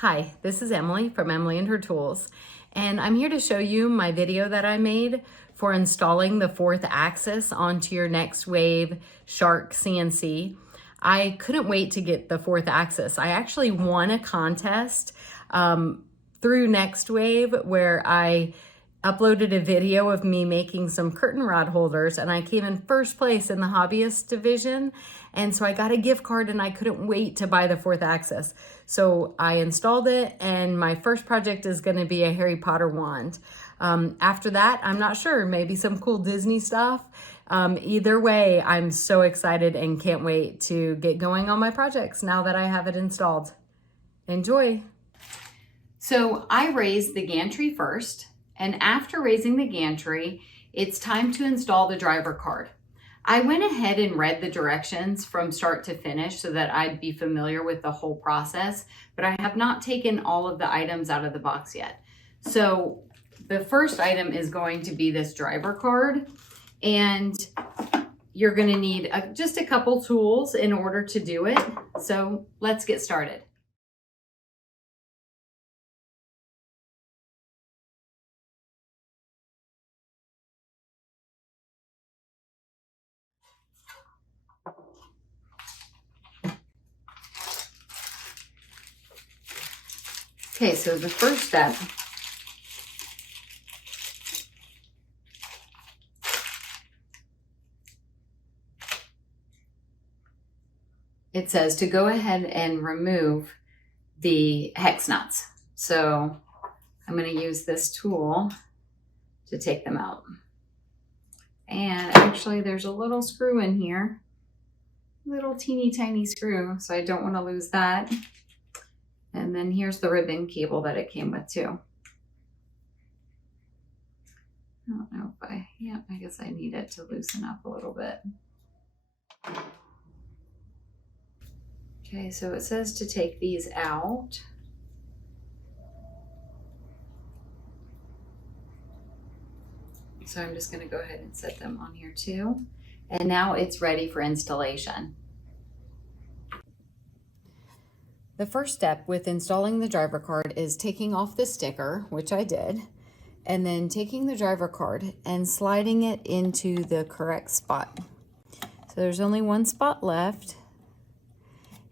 Hi, this is Emily from Emily and Her Tools, and I'm here to show you my video that I made for installing the fourth axis onto your Next Wave Shark CNC. I couldn't wait to get the fourth axis. I actually won a contest through Next Wave where I uploaded a video of me making some curtain rod holders, and I came in first place in the hobbyist division. And so I got a gift card and I couldn't wait to buy the fourth axis. So I installed it, and my first project is gonna be a Harry Potter wand. After that, I'm not sure, maybe some cool Disney stuff. Either way, I'm so excited and can't wait to get going on my projects now that I have it installed. Enjoy. So I raised the gantry first. And after raising the gantry, it's time to install the driver card. I went ahead and read the directions from start to finish so that I'd be familiar with the whole process, but I have not taken all of the items out of the box yet. So the first item is going to be this driver card, and you're gonna need just a couple tools in order to do it. So let's get started. Okay, so the first step it says to go ahead and remove the hex nuts. So I'm going to use this tool to take them out. And actually there's a little screw in here, little teeny tiny screw, so I don't want to lose that. And then here's the ribbon cable that it came with too. I don't know if I guess I need it to loosen up a little bit. Okay, so it says to take these out. So I'm just going to go ahead and set them on here too. And now it's ready for installation. The first step with installing the driver card is taking off the sticker, which I did, and then taking the driver card and sliding it into the correct spot. So there's only one spot left,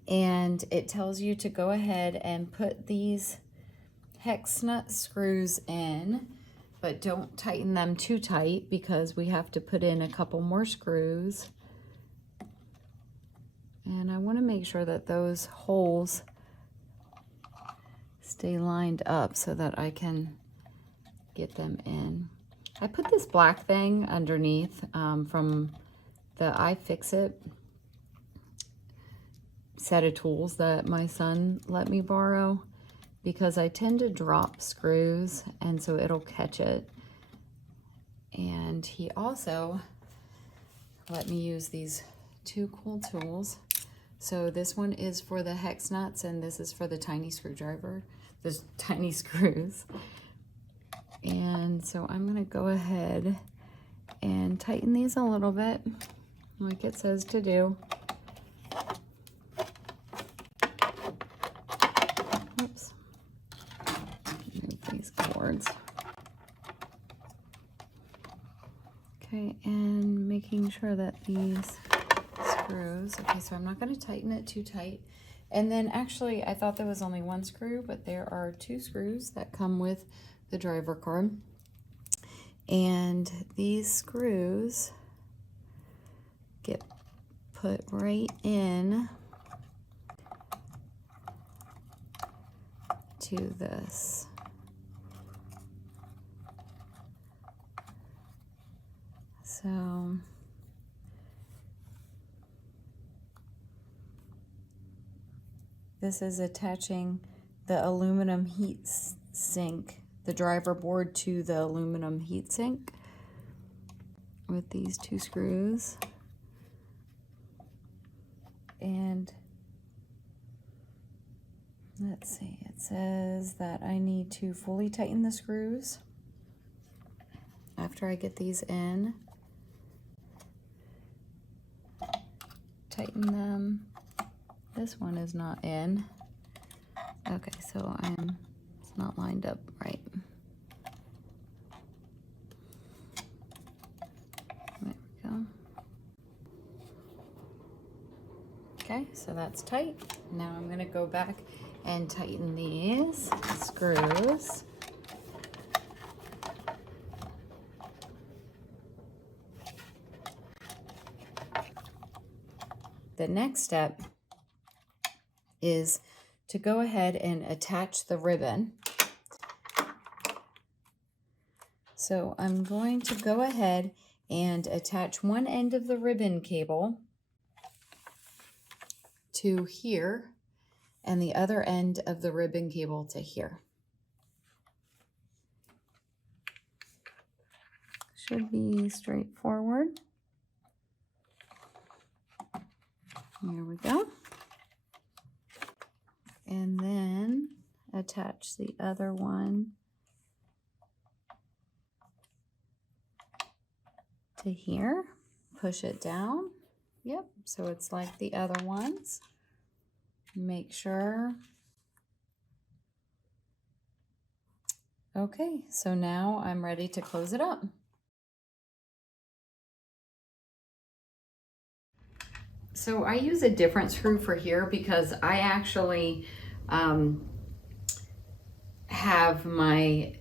and it tells you to go ahead and put these hex nut screws in, but don't tighten them too tight because we have to put in a couple more screws. And I want to make sure that those holes stay lined up so that I can get them in. I put this black thing underneath from the iFixit set of tools that my son let me borrow because I tend to drop screws, and so it'll catch it. And he also let me use these two cool tools. So this one is for the hex nuts, and this is for the tiny screwdriver, the tiny screws. And so I'm gonna go ahead and tighten these a little bit, like it says to do. Oops. Move these cords. Okay, and making sure that these screws, okay, so I'm not going to tighten it too tight. And then actually I thought there was only one screw, but there are two screws that come with the driver card. And these screws get put right in to this. So this is attaching the aluminum heat sink, the driver board, to the aluminum heat sink with these two screws. And let's see, it says that I need to fully tighten the screws after I get these in. Tighten them. This one is not in. Okay, so it's not lined up right. There we go. Okay, so that's tight. Now I'm gonna go back and tighten these screws. The next step is to go ahead and attach the ribbon. So I'm going to go ahead and attach one end of the ribbon cable to here and the other end of the ribbon cable to here. Should be straightforward. Here we go. And then attach the other one to here. Push it down. Yep, so it's like the other ones. Make sure. Okay, so now I'm ready to close it up. So I use a different screw for here because I actually have my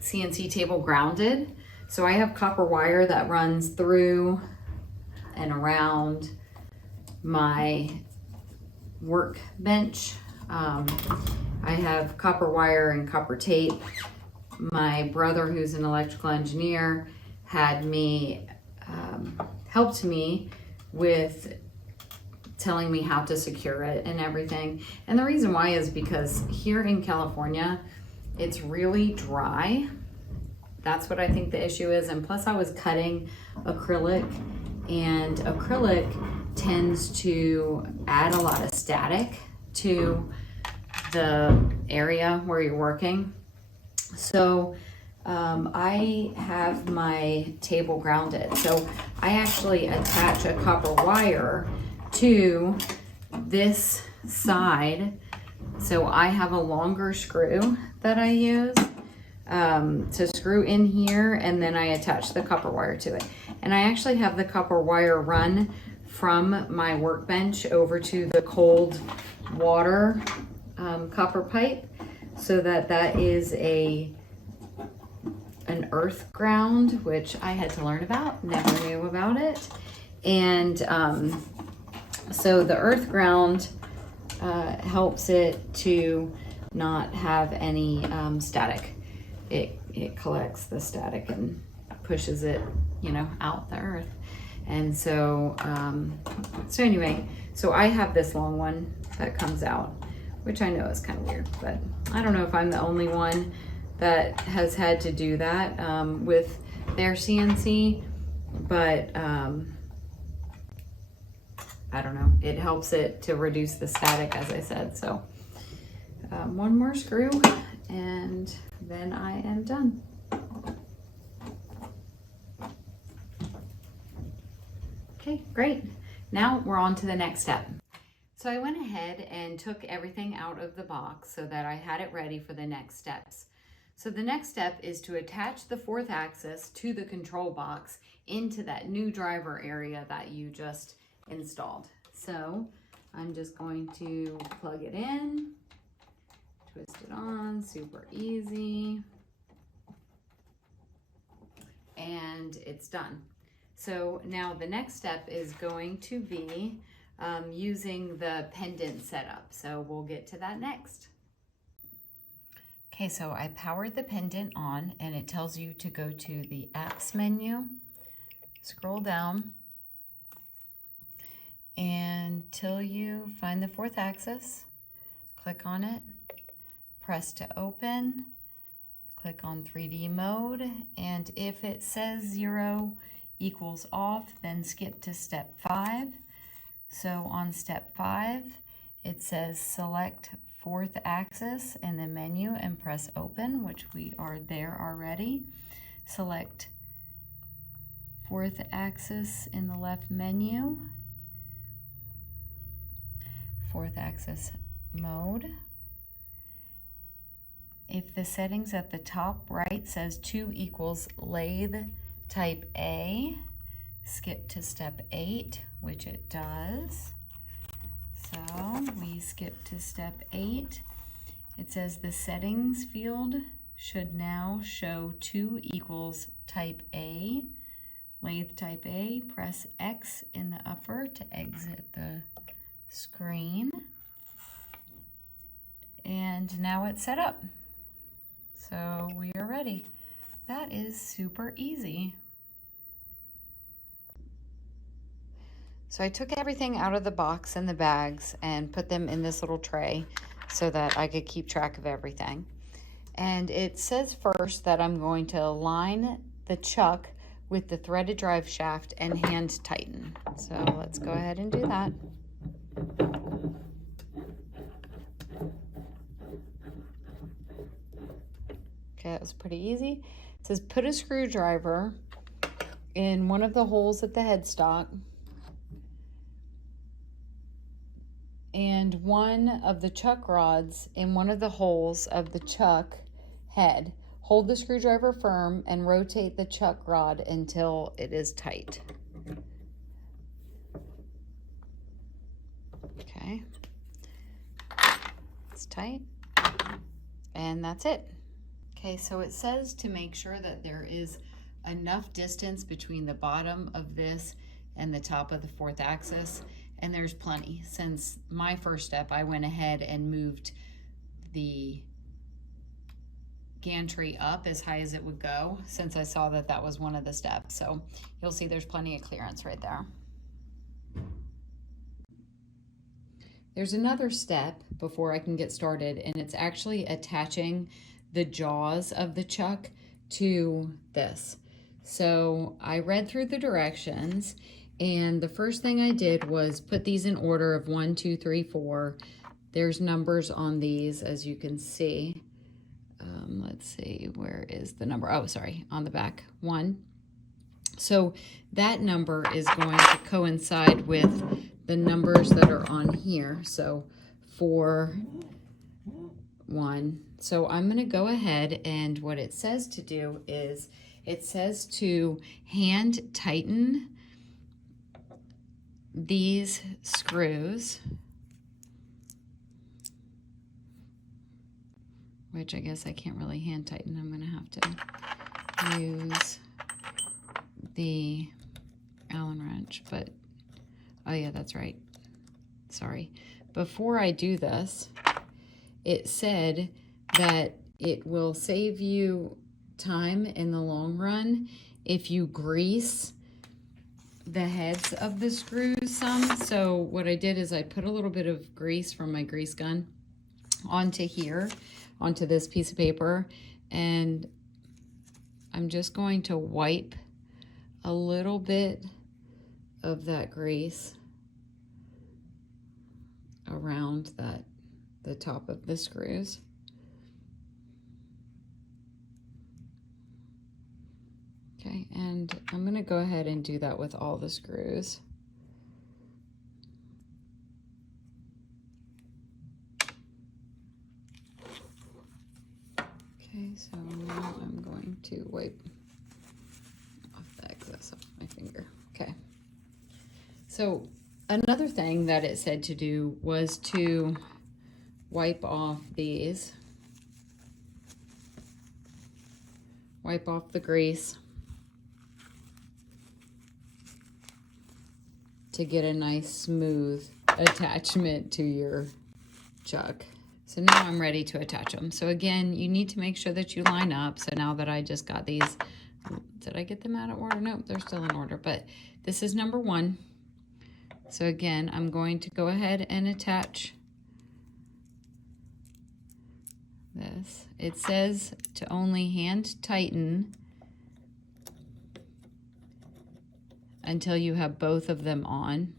CNC table grounded. So I have copper wire that runs through and around my workbench. I have copper wire and copper tape. My brother, who's an electrical engineer, had me, helped me with telling me how to secure it and everything. And the reason why is because here in California, it's really dry. That's what I think the issue is. And plus I was cutting acrylic, and acrylic tends to add a lot of static to the area where you're working. So I have my table grounded. So I actually attach a copper wire to this side. So I have a longer screw that I use to screw in here, and then I attach the copper wire to it. And I actually have the copper wire run from my workbench over to the cold water copper pipe, so that is an earth ground, which I had to learn about, never knew about it. And so the earth ground helps it to not have any static. It collects the static and pushes it, out the earth. And so, so anyway, so I have this long one that comes out, which I know is kind of weird, but I don't know if I'm the only one that has had to do that with their CNC, but I don't know. It helps it to reduce the static, as I said. So one more screw and then I am done. Okay, great. Now we're on to the next step. So I went ahead and took everything out of the box so that I had it ready for the next steps. So the next step is to attach the fourth axis to the control box into that new driver area that you just installed. So I'm just going to plug it in, twist it on, super easy, and it's done. So now the next step is going to be using the pendant setup. So we'll get to that next. Okay, so I powered the pendant on, and it tells you to go to the apps menu, scroll down until you find the fourth axis, click on it, press to open, click on 3D mode, and if it says 0 equals off, then skip to step 5. So on step 5, it says select fourth axis in the menu and press open, which we are there already. Select fourth axis in the left menu, fourth axis mode, if the settings at the top right says 2 equals lathe type A, skip to step 8, which it does. So we skip to step 8. It says the settings field should now show 2 equals type A, lathe type A. Press X in the upper to exit the screen. And now it's set up. So we are ready. That is super easy. So I took everything out of the box and the bags and put them in this little tray so that I could keep track of everything. And it says first that I'm going to align the chuck with the threaded drive shaft and hand tighten. So let's go ahead and do that. Okay, that was pretty easy. It says put a screwdriver in one of the holes at the headstock and one of the chuck rods in one of the holes of the chuck head. Hold the screwdriver firm and rotate the chuck rod until it is tight. Okay, it's tight, and that's it. Okay, so it says to make sure that there is enough distance between the bottom of this and the top of the 4th axis, and there's plenty. Since my first step, I went ahead and moved the gantry up as high as it would go, since I saw that that was one of the steps. So you'll see there's plenty of clearance right there. There's another step before I can get started, and it's actually attaching the jaws of the chuck to this. So I read through the directions, and the first thing I did was put these in order of 1, 2, 3, 4. There's numbers on these, as you can see. Let's see, where is the number? Oh, sorry, on the back, 1. So that number is going to coincide with the numbers that are on here. So 4, 1. So I'm going to go ahead, and what it says to do is it says to hand tighten these screws, which I guess I can't really hand tighten. I'm going to have to use the Allen wrench, but oh yeah, that's right. Sorry. Before I do this, it said that it will save you time in the long run if you grease the heads of the screws some. So what I did is I put a little bit of grease from my grease gun onto here, onto this piece of paper, and I'm just going to wipe a little bit of that grease around the top of the screws. Okay, and I'm going to go ahead and do that with all the screws. Okay, so now I'm going to wipe off the excess off my finger. Okay. So another thing that it said to do was to wipe off these. Wipe off the grease to get a nice smooth attachment to your chuck. So now I'm ready to attach them. So again, you need to make sure that you line up. So now that I just got these, did I get them out of order? Nope, they're still in order, but this is number 1. So again, I'm going to go ahead and attach this. It says to only hand tighten until you have both of them on,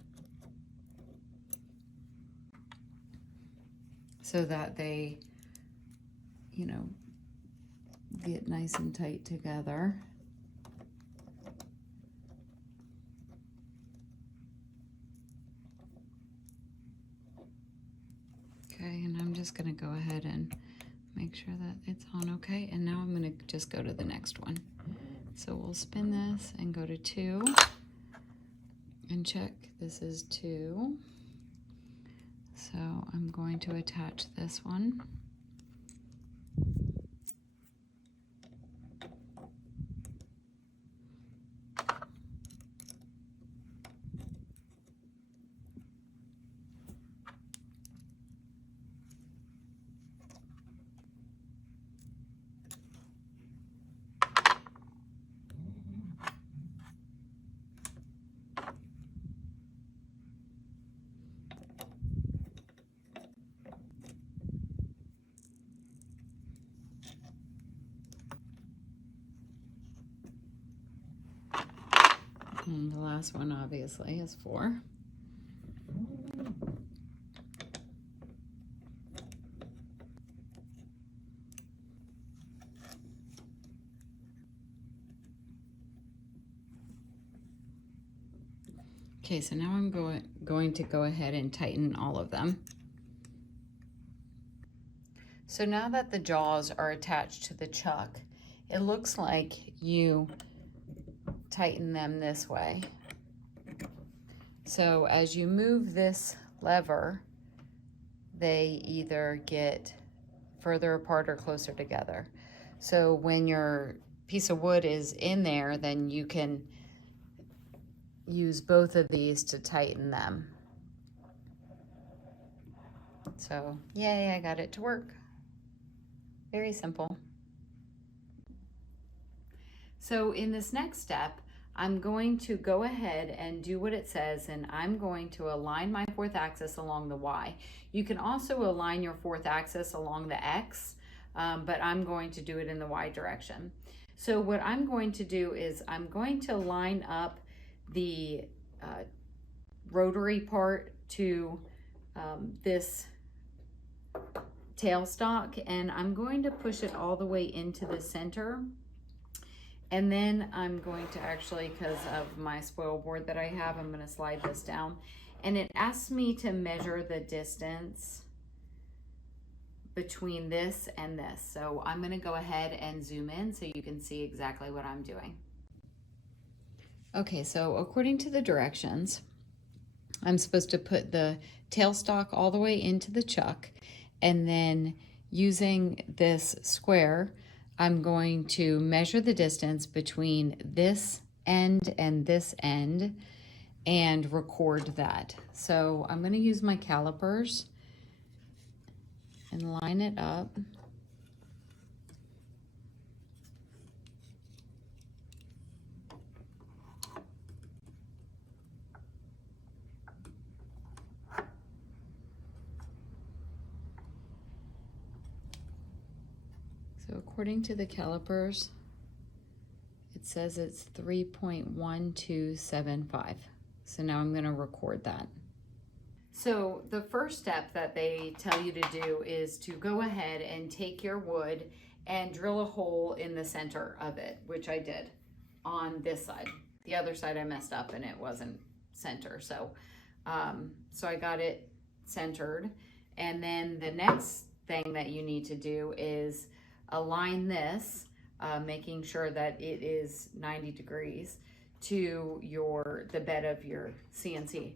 so that they, you know, get nice and tight together. Okay, and I'm just going to go ahead and make sure that it's on okay. And now I'm gonna just go to the next one. So we'll spin this and go to 2 and check. This is 2. So I'm going to attach this one. And the last one obviously is 4. Okay, so now I'm going to go ahead and tighten all of them. So now that the jaws are attached to the chuck, it looks like you tighten them this way. So as you move this lever, they either get further apart or closer together. So when your piece of wood is in there, then you can use both of these to tighten them. So yay, I got it to work. Very simple. So in this next step, I'm going to go ahead and do what it says, and I'm going to align my 4th axis along the Y. You can also align your 4th axis along the X, but I'm going to do it in the Y direction. So what I'm going to do is I'm going to line up the rotary part to this tailstock, and I'm going to push it all the way into the center. And then I'm going to actually, because of my spoil board that I have, I'm going to slide this down. And it asks me to measure the distance between this and this. So I'm going to go ahead and zoom in so you can see exactly what I'm doing. Okay, so according to the directions, I'm supposed to put the tailstock all the way into the chuck, and then using this square, I'm going to measure the distance between this end and this end and record that. So I'm going to use my calipers and line it up. So according to the calipers, it says it's 3.1275. So now I'm going to record that. So the first step that they tell you to do is to go ahead and take your wood and drill a hole in the center of it, which I did on this side. The other side I messed up and it wasn't center. So I got it centered. And then the next thing that you need to do is align this, making sure that it is 90 degrees to the bed of your CNC.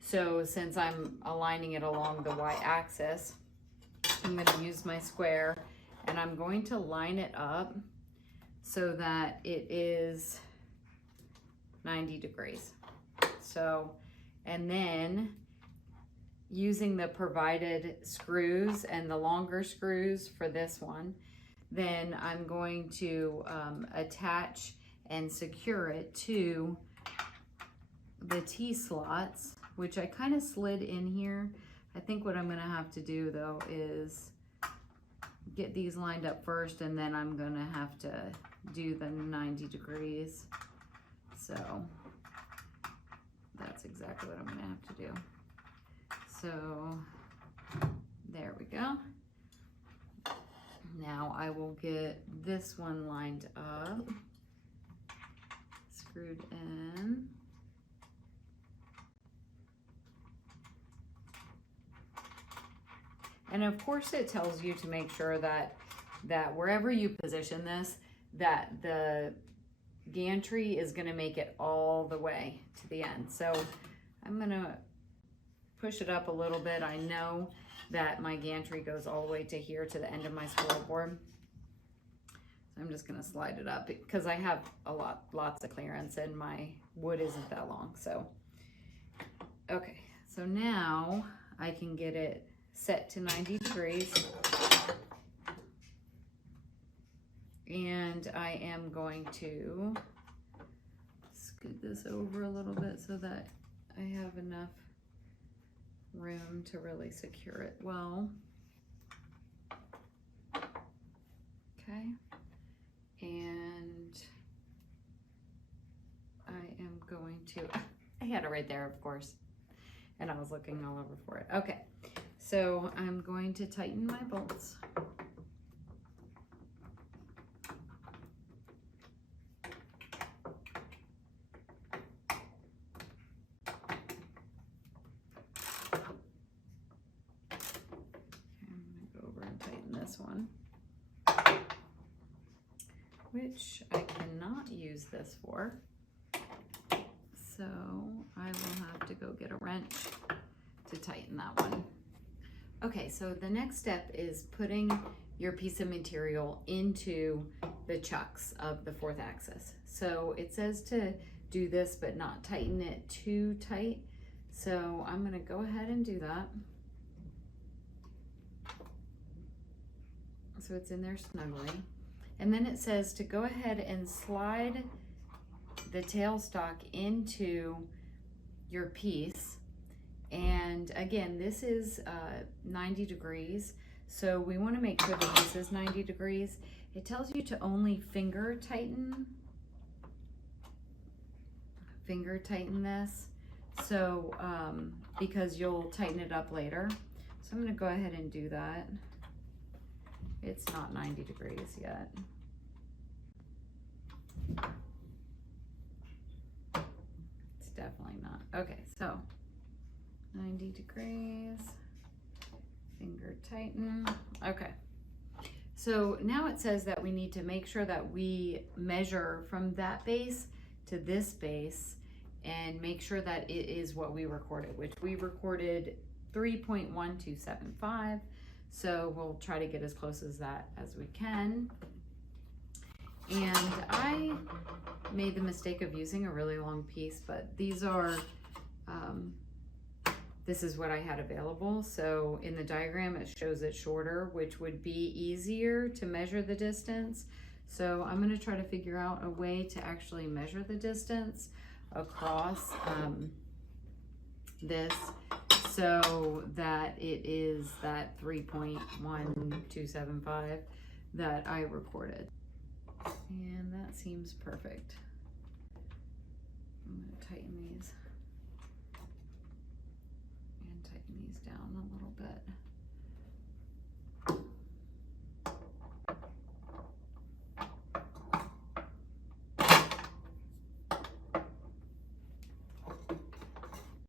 So since I'm aligning it along the y-axis, I'm going to use my square and I'm going to line it up so that it is 90 degrees. So, and then using the provided screws and the longer screws for this one, then I'm going to attach and secure it to the T-slots, which I kind of slid in here. I think what I'm gonna have to do though is get these lined up first, and then I'm gonna have to do the 90 degrees. So that's exactly what I'm gonna have to do. So there we go. Now I will get this one lined up, screwed in. And of course it tells you to make sure that wherever you position this, that the gantry is going to make it all the way to the end. So I'm going to push it up a little bit. I know that my gantry goes all the way to here, to the end of my squirrel board. So I'm just going to slide it up because I have lots of clearance and my wood isn't that long. So, okay. So now I can get it set to 90 degrees. And I am going to scoot this over a little bit so that I have enough room to really secure it well. Okay. And I am going to, I had it right there, of course, and I was looking all over for it. Okay. So I'm going to tighten my bolts. One, which I cannot use this for, so I will have to go get a wrench to tighten that one. Okay, so the next step is putting your piece of material into the chucks of the fourth axis. So it says to do this but not tighten it too tight, so I'm going to go ahead and do that. So it's in there snugly. And then it says to go ahead and slide the tailstock into your piece. And again, this is 90 degrees. So we want to make sure that this is 90 degrees. It tells you to only finger tighten this. So, because you'll tighten it up later. So I'm going to go ahead and do that. It's not 90 degrees yet. It's definitely not. Okay, so 90 degrees, finger tighten. Okay, so now it says that we need to make sure that we measure from that base to this base and make sure that it is what we recorded, which we recorded 3.1275. So we'll try to get as close as that as we can. And I made the mistake of using a really long piece, but these are, this is what I had available. So in the diagram, it shows it shorter, which would be easier to measure the distance. So I'm gonna try to figure out a way to actually measure the distance across this, so that it is that 3.1275 that I recorded. And that seems perfect. I'm going to tighten these and tighten these down a little bit.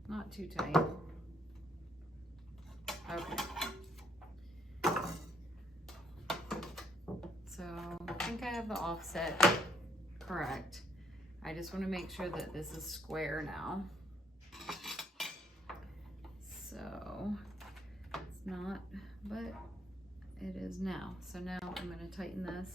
Not too tight. Okay. So I think I have the offset correct. I just want to make sure that this is square now. So it's not, but it is now. So now I'm going to tighten this.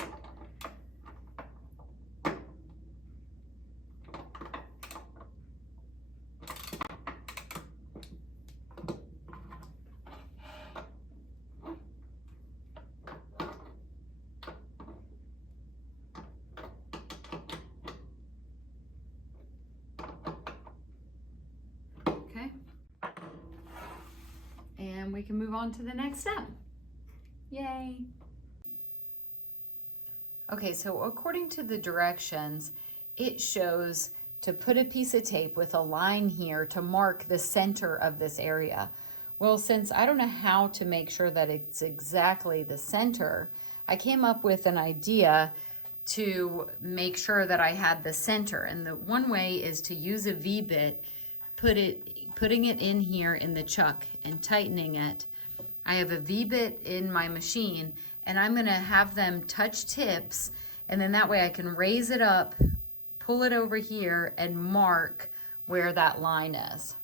And we can move on to the next step. Yay. Okay, so according to the directions, it shows to put a piece of tape with a line here to mark the center of this area. Well, since I don't know how to make sure that it's exactly the center, I came up with an idea to make sure that I had the center. And the one way is to use a V-bit, putting it in here in the chuck and tightening it. I have a V-bit in my machine, and I'm gonna have them touch tips, and then that way I can raise it up, pull it over here, and mark where that line is.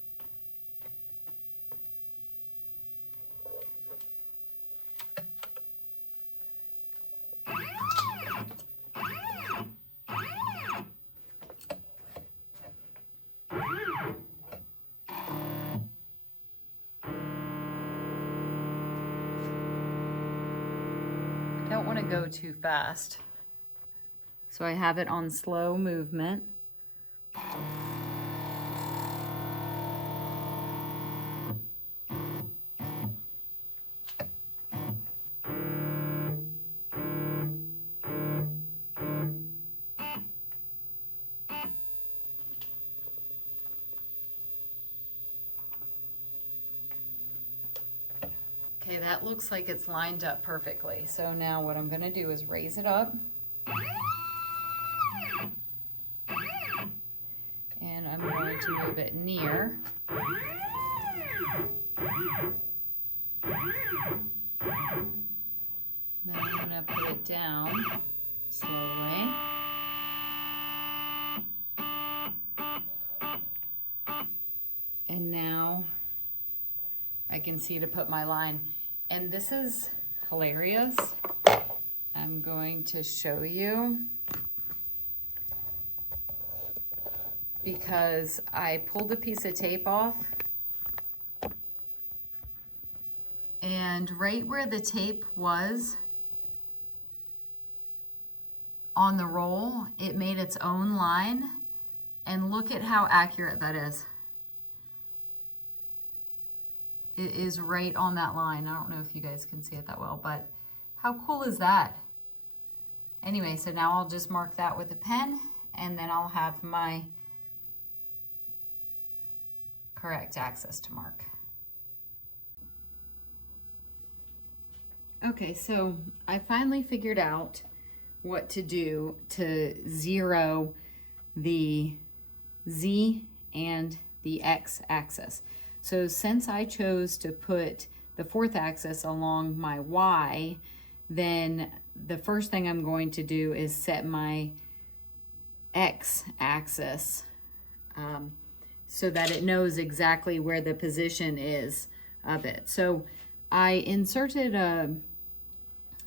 Don't want to go too fast, so I have it on slow movement. Okay, that looks like it's lined up perfectly. So now what I'm gonna do is raise it up. And I'm going to move it near. Then I'm gonna put it down slowly. And now I can see to put my line. And this is hilarious. I'm going to show you because I pulled a piece of tape off, and right where the tape was on the roll, it made its own line, and look at how accurate that is. It is right on that line. I don't know if you guys can see it that well, but how cool is that? Anyway, so now I'll just mark that with a pen, and then I'll have my correct axis to mark. Okay, so I finally figured out what to do to zero the Z and the X axis. So since I chose to put the fourth axis along my Y, then the first thing I'm going to do is set my X axis so that it knows exactly where the position is of it. So I inserted a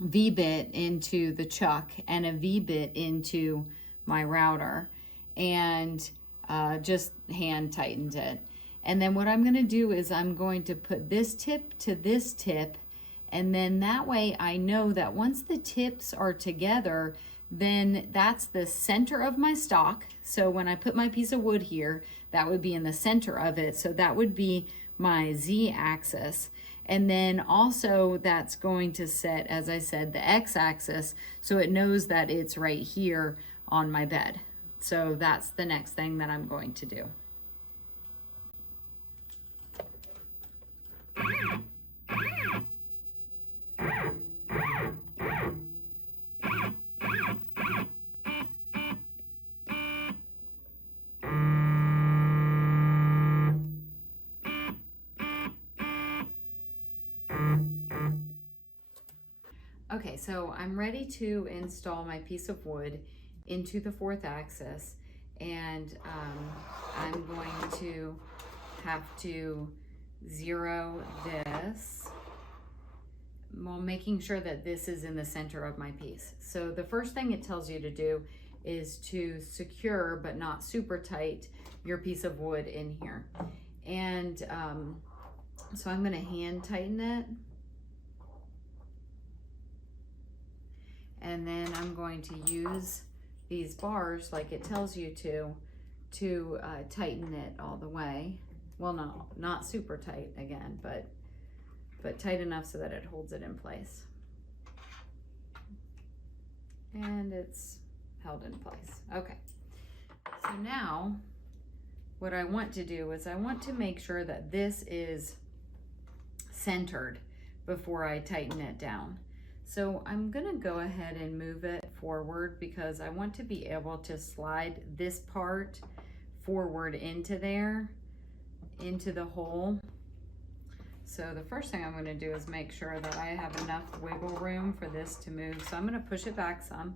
V-bit into the chuck and a V-bit into my router, and just hand tightened it. And then what I'm going to do is I'm going to put this tip to this tip, and then that way I know that once the tips are together, then that's the center of my stock. So when I put my piece of wood here, that would be in the center of it. So that would be my Z axis. And then also that's going to set, as I said, the X axis, so it knows that it's right here on my bed. So that's the next thing that I'm going to do. Okay, so I'm ready to install my piece of wood into the fourth axis, and I'm going to have to zero this while making sure that this is in the center of my piece. So the first thing it tells you to do is to secure, but not super tight, your piece of wood in here. And so I'm gonna hand tighten it. And then I'm going to use these bars like it tells you to tighten it all the way. Well, no, not super tight again, but tight enough so that it holds it in place. And it's held in place. Okay, so now what I want to do is I want to make sure that this is centered before I tighten it down. So I'm gonna go ahead and move it forward because I want to be able to slide this part forward into there, into the hole. So the first thing I'm going to do is make sure that I have enough wiggle room for this to move. So I'm going to push it back some,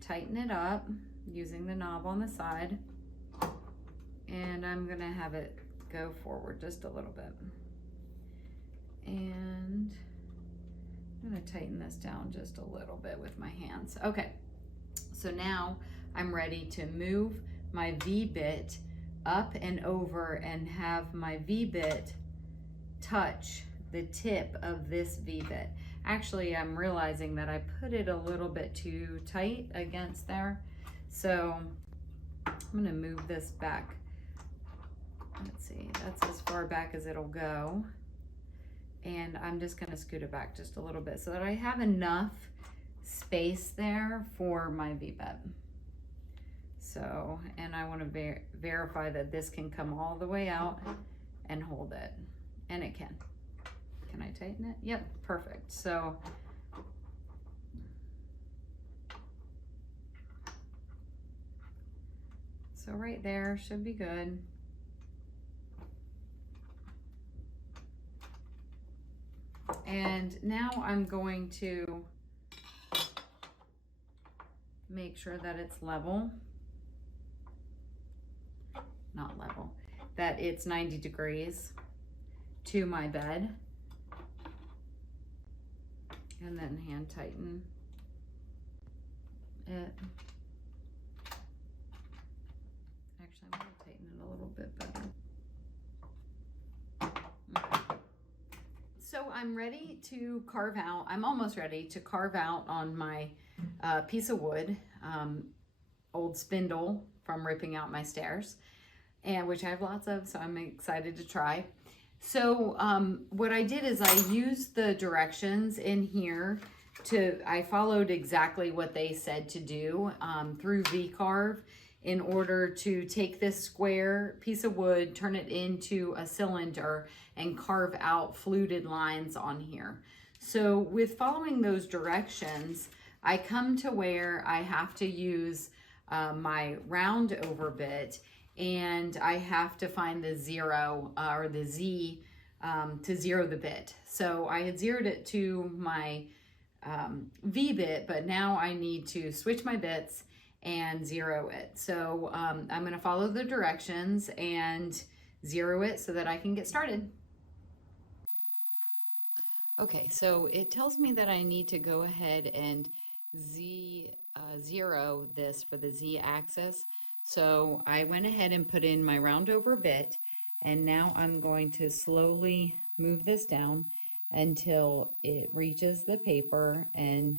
tighten it up using the knob on the side, and I'm going to have it go forward just a little bit. And I'm going to tighten this down just a little bit with my hands. Okay, so now I'm ready to move my V-bit up and over and have my V-bit touch the tip of this V-bit. Actually, I'm realizing that I put it a little bit too tight against there. So I'm gonna move this back. Let's see, that's as far back as it'll go. And I'm just gonna scoot it back just a little bit so that I have enough space there for my V-bit. So, and I wanna verify that this can come all the way out and hold it. And it can. Can I tighten it? Yep, perfect. So right there should be good. And now I'm going to make sure that it's level. Not level, that it's 90 degrees to my bed, and then hand tighten it. Actually, I'm going to tighten it a little bit better. Okay. So I'm ready to carve out, I'm almost ready to carve out on my piece of wood, old spindle from ripping out my stairs, and which I have lots of, so I'm excited to try. So what I did is I used the directions in here I followed exactly what they said to do through V-carve in order to take this square piece of wood, turn it into a cylinder, and carve out fluted lines on here. So with following those directions, I come to where I have to use my round over bit, and I have to find the zero or the Z to zero the bit. So I had zeroed it to my V bit, but now I need to switch my bits and zero it. So I'm going to follow the directions and zero it so that I can get started. Okay, so it tells me that I need to go ahead and zero this for the Z axis. So I went ahead and put in my round over bit, and now I'm going to slowly move this down until it reaches the paper and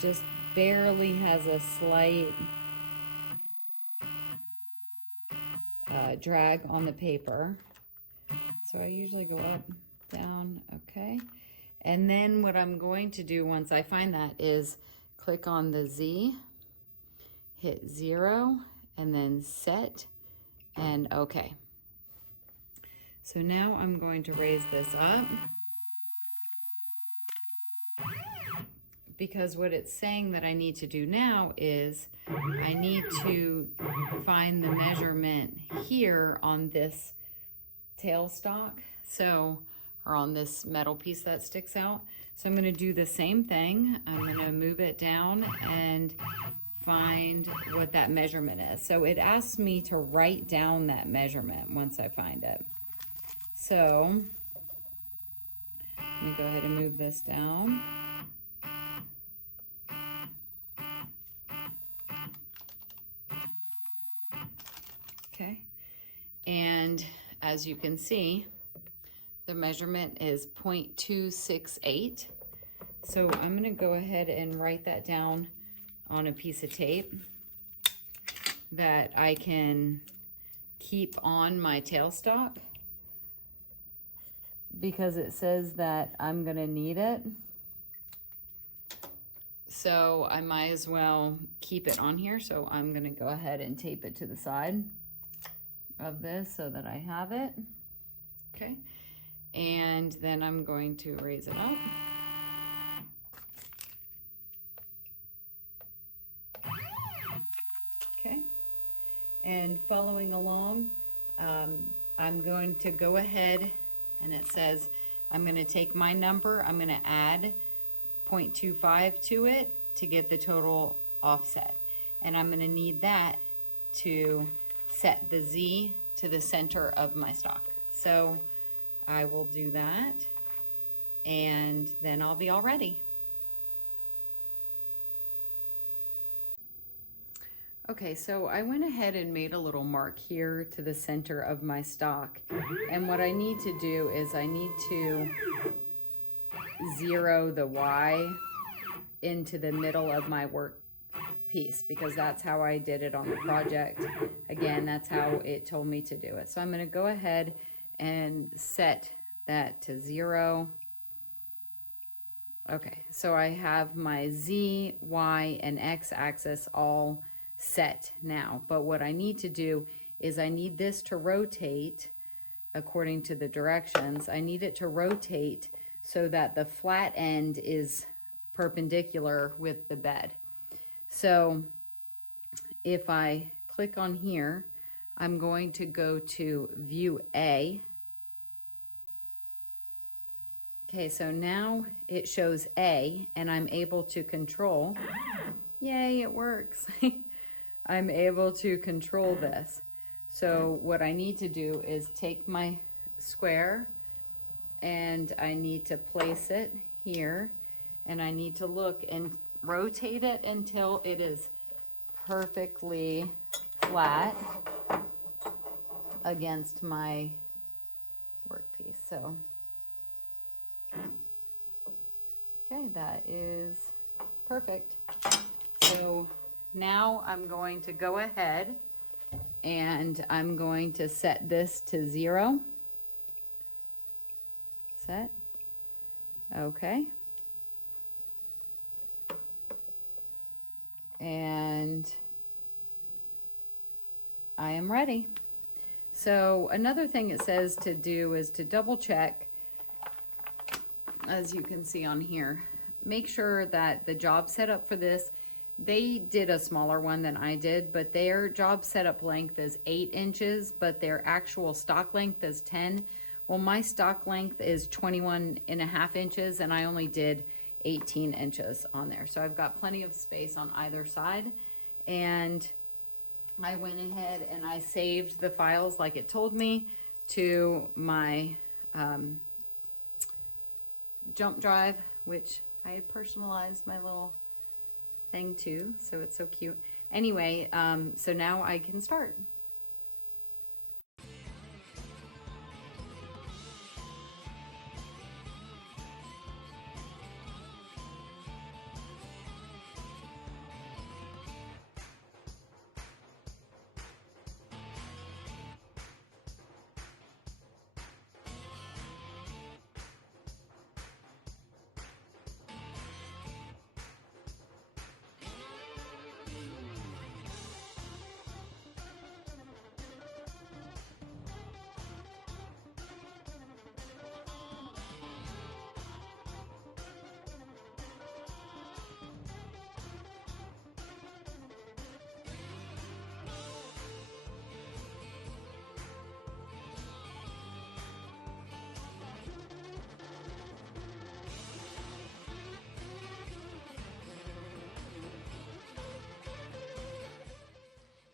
just barely has a slight drag on the paper. So I usually go up, down, okay. And then what I'm going to do once I find that is click on the Z, hit 0, and then set, and okay. So now I'm going to raise this up, because what it's saying that I need to do now is I need to find the measurement here on this tailstock, so, or on this metal piece that sticks out. So I'm going to do the same thing. I'm going to move it down and find what that measurement is. So it asks me to write down that measurement once I find it. So let me go ahead and move this down. Okay, and as you can see, the measurement is 0.268. So I'm going to go ahead and write that down on a piece of tape that I can keep on my tailstock, because it says that I'm going to need it. So I might as well keep it on here. So I'm going to go ahead and tape it to the side of this so that I have it. Okay. And then I'm going to raise it up. Okay. And following along, I'm going to go ahead And it says, I'm going to take my number, I'm going to add 0.25 to it to get the total offset. And I'm going to need that to set the Z to the center of my stock. So I will do that, and then I'll be all ready. Okay, so I went ahead and made a little mark here to the center of my stock. And what I need to do is I need to zero the Y into the middle of my work piece, because that's how I did it on the project. Again, that's how it told me to do it. So I'm going to go ahead and set that to 0. Okay, so I have my Z, Y, and X axis all set now. But what I need to do is I need this to rotate according to the directions. I need it to rotate so that the flat end is perpendicular with the bed. So if I click on here, I'm going to go to view A. Okay, so now it shows A, and I'm able to control. Yay, it works. I'm able to control this. So what I need to do is take my square and I need to place it here, and I need to look and rotate it until it is perfectly flat against my workpiece. So, okay, that is perfect. So now I'm going to go ahead and I'm going to set this to 0. Set. Okay. And I am ready. So another thing it says to do is to double check, as you can see on here, make sure that the job setup for this, they did a smaller one than I did, but their job setup length is 8 inches, but their actual stock length is 10. Well, my stock length is 21.5 inches, and I only did 18 inches on there. So I've got plenty of space on either side. And I went ahead and I saved the files like it told me to my jump drive, which I had personalized my little thing too, so it's so cute. Anyway, so now I can start.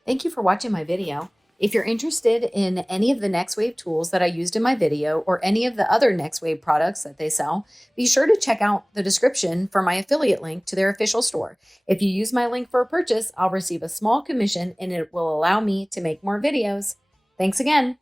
Thank you for watching my video. If you're interested in any of the Next Wave tools that I used in my video or any of the other Next Wave products that they sell, be sure to check out the description for my affiliate link to their official store. If you use my link for a purchase, I'll receive a small commission and it will allow me to make more videos. Thanks again.